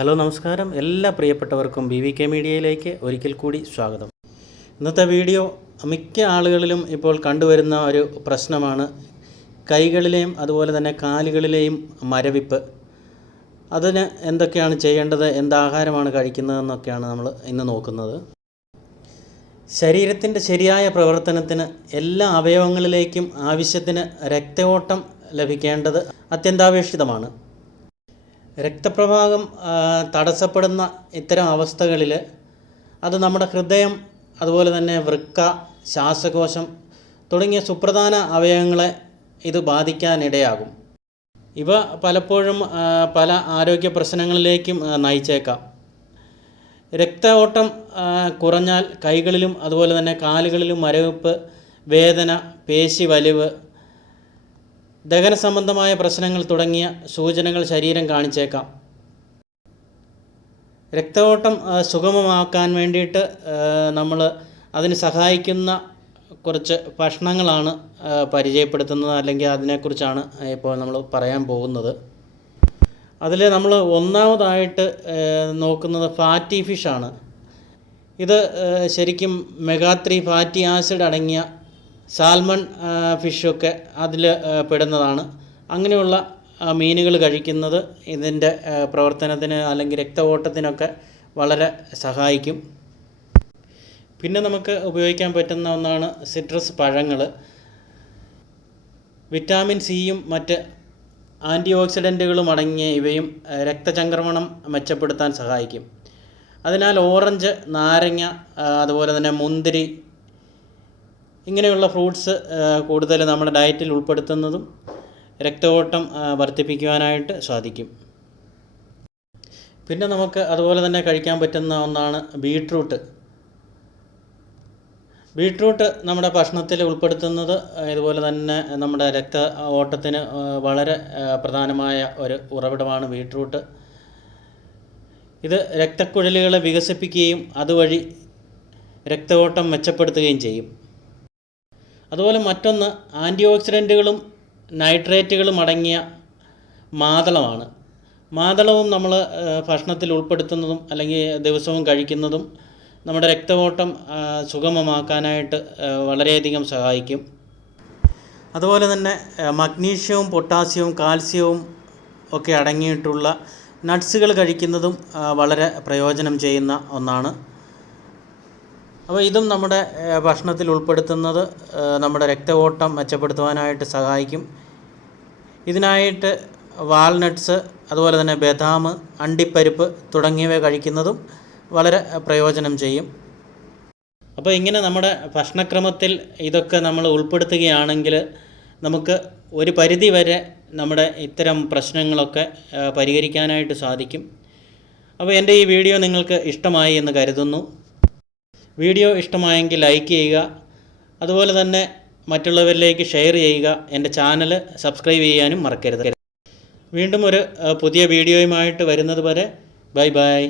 Hello നമസ്കാരം. എല്ലാ പ്രിയപ്പെട്ടവർക്കും BVK മീഡിയയിലേക്ക് ഒരിക്കൽ കൂടി സ്വാഗതം. ഇന്നത്തെ വീഡിയോ മിക്ക ആളുകളിലും ഇപ്പോൾ കണ്ടുവരുന്ന ഒരു പ്രശ്നമാണ് കൈകളിലെയും അതുപോലെ തന്നെ കാലുകളിലെയും മരവിപ്പ്. അതിന് എന്തൊക്കെയാണ് ചെയ്യേണ്ടത്, എന്താഹാരമാണ് കഴിക്കുന്നതെന്നൊക്കെയാണ് നമ്മൾ ഇന്ന് നോക്കുന്നത്. ശരീരത്തിൻ്റെ ശരിയായ പ്രവർത്തനത്തിന് എല്ലാ അവയവങ്ങളിലേക്കും ആവശ്യത്തിന് രക്തയോട്ടം ലഭിക്കേണ്ടത് അത്യന്താപേക്ഷിതമാണ്. രക്തപ്രവാഹം തടസ്സപ്പെടുന്ന ഇത്തരം അവസ്ഥകളിൽ അത് നമ്മുടെ ഹൃദയം, അതുപോലെ തന്നെ വൃക്ക, ശ്വാസകോശം തുടങ്ങിയ സുപ്രധാന അവയവങ്ങളെ ഇത് ബാധിക്കാനിടയാകും. ഇവ പലപ്പോഴും പല ആരോഗ്യ പ്രശ്നങ്ങളിലേക്കും നയിച്ചേക്കാം. രക്തയോട്ടം കുറഞ്ഞാൽ കൈകളിലും അതുപോലെ തന്നെ കാലുകളിലും മരവിപ്പ്, വേദന, പേശി വലിവ്, ദഹന സംബന്ധമായ പ്രശ്നങ്ങൾ തുടങ്ങിയ സൂചനകൾ ശരീരം കാണിച്ചേക്കാം. രക്തയോട്ടം സുഗമമാക്കാൻ വേണ്ടിയിട്ട് നമ്മൾ അതിന് സഹായിക്കുന്ന കുറച്ച് ഭക്ഷണങ്ങളാണ് പരിചയപ്പെടുത്തുന്നത്, അല്ലെങ്കിൽ അതിനെക്കുറിച്ചാണ് ഇപ്പോൾ നമ്മൾ പറയാൻ പോകുന്നത്. അതിൽ നമ്മൾ ഒന്നാമതായിട്ട് നോക്കുന്നത് ഫാറ്റി ഫിഷാണ്. ഇത് ശരിക്കും മെഗാ 3 ഫാറ്റി ആസിഡ് അടങ്ങിയ സാൽമൺ ഫിഷൊക്കെ അതിൽ പെടുന്നതാണ്. അങ്ങനെയുള്ള മീനുകൾ കഴിക്കുന്നത് ഇതിൻ്റെ പ്രവർത്തനത്തിന് അല്ലെങ്കിൽ രക്തഓട്ടത്തിനൊക്കെ വളരെ സഹായിക്കും. പിന്നെ നമുക്ക് ഉപയോഗിക്കാൻ പറ്റുന്ന ഒന്നാണ് സിട്രസ് പഴങ്ങൾ. വിറ്റാമിൻ സിയും മറ്റ് ആൻറ്റി ഓക്സിഡൻറ്റുകളും അടങ്ങിയ ഇവയും രക്തചംക്രമണം മെച്ചപ്പെടുത്താൻ സഹായിക്കും. അതിനാൽ ഓറഞ്ച്, നാരങ്ങ, അതുപോലെ തന്നെ മുന്തിരി ഇങ്ങനെയുള്ള ഫ്രൂട്ട്സ് കൂടുതൽ നമ്മുടെ ഡയറ്റിൽ ഉൾപ്പെടുത്തുന്നതും രക്തയോട്ടം വർദ്ധിപ്പിക്കുവാനായിട്ട് സാധിക്കും. പിന്നെ നമുക്ക് അതുപോലെ തന്നെ കഴിക്കാൻ പറ്റുന്ന ഒന്നാണ് ബീട്രൂട്ട്. ബീട്രൂട്ട് നമ്മുടെ ഭക്ഷണത്തിൽ ഉൾപ്പെടുത്തുന്നത് ഇതുപോലെ തന്നെ നമ്മുടെ രക്ത ഓട്ടത്തിന് വളരെ പ്രധാനമായ ഒരു ഉറവിടമാണ് ബീട്രൂട്ട്. ഇത് രക്തക്കുഴലുകളെ വികസിപ്പിക്കുകയും അതുവഴി രക്തയോട്ടം മെച്ചപ്പെടുത്തുകയും ചെയ്യും. അതുപോലെ മറ്റൊന്ന് ആൻറ്റി ഓക്സിഡൻറ്റുകളും നൈട്രേറ്റുകളും അടങ്ങിയ മാതളമാണ്. മാതളവും നമ്മൾ ഭക്ഷണത്തിൽ ഉൾപ്പെടുത്തുന്നതും അല്ലെങ്കിൽ ദിവസവും കഴിക്കുന്നതും നമ്മുടെ രക്തയോട്ടം സുഗമമാക്കാനായിട്ട് വളരെയധികം സഹായിക്കും. അതുപോലെ തന്നെ മഗ്നീഷ്യവും പൊട്ടാസ്യവും കാൽസ്യവും ഒക്കെ അടങ്ങിയിട്ടുള്ള നട്ട്സുകൾ കഴിക്കുന്നതും വളരെ പ്രയോജനം ചെയ്യുന്ന ഒന്നാണ്. അപ്പോൾ ഇതും നമ്മുടെ ഭക്ഷണത്തിൽ ഉൾപ്പെടുത്തുന്നത് നമ്മുടെ രക്തയോട്ടം മെച്ചപ്പെടുത്തുവാനായിട്ട് സഹായിക്കും. ഇതിനായിട്ട് വാൾനട്ട്സ്, അതുപോലെ തന്നെ ബദാം, അണ്ടിപ്പരിപ്പ് തുടങ്ങിയവ കഴിക്കുന്നതും വളരെ പ്രയോജനം ചെയ്യും. അപ്പോൾ ഇങ്ങനെ നമ്മുടെ ഭക്ഷണക്രമത്തിൽ ഇതൊക്കെ നമ്മൾ ഉൾപ്പെടുത്തുകയാണെങ്കിൽ നമുക്ക് ഒരു പരിധി വരെ നമ്മുടെ ഇത്തരം പ്രശ്നങ്ങളൊക്കെ പരിഹരിക്കാനായിട്ട് സാധിക്കും. അപ്പോൾ എൻ്റെ ഈ വീഡിയോ നിങ്ങൾക്ക് ഇഷ്ടമായി എന്ന് കരുതുന്നു. വീഡിയോ ഇഷ്ടമായെങ്കിൽ ലൈക്ക് ചെയ്യുക, അതുപോലെ തന്നെ മറ്റുള്ളവരിലേക്ക് ഷെയർ ചെയ്യുക. എൻ്റെ ചാനൽ സബ്സ്ക്രൈബ് ചെയ്യാനും മറക്കരുത്. വീണ്ടും ഒരു പുതിയ വീഡിയോയുമായിട്ട് വരുന്നത് വരെ ബൈ ബൈ.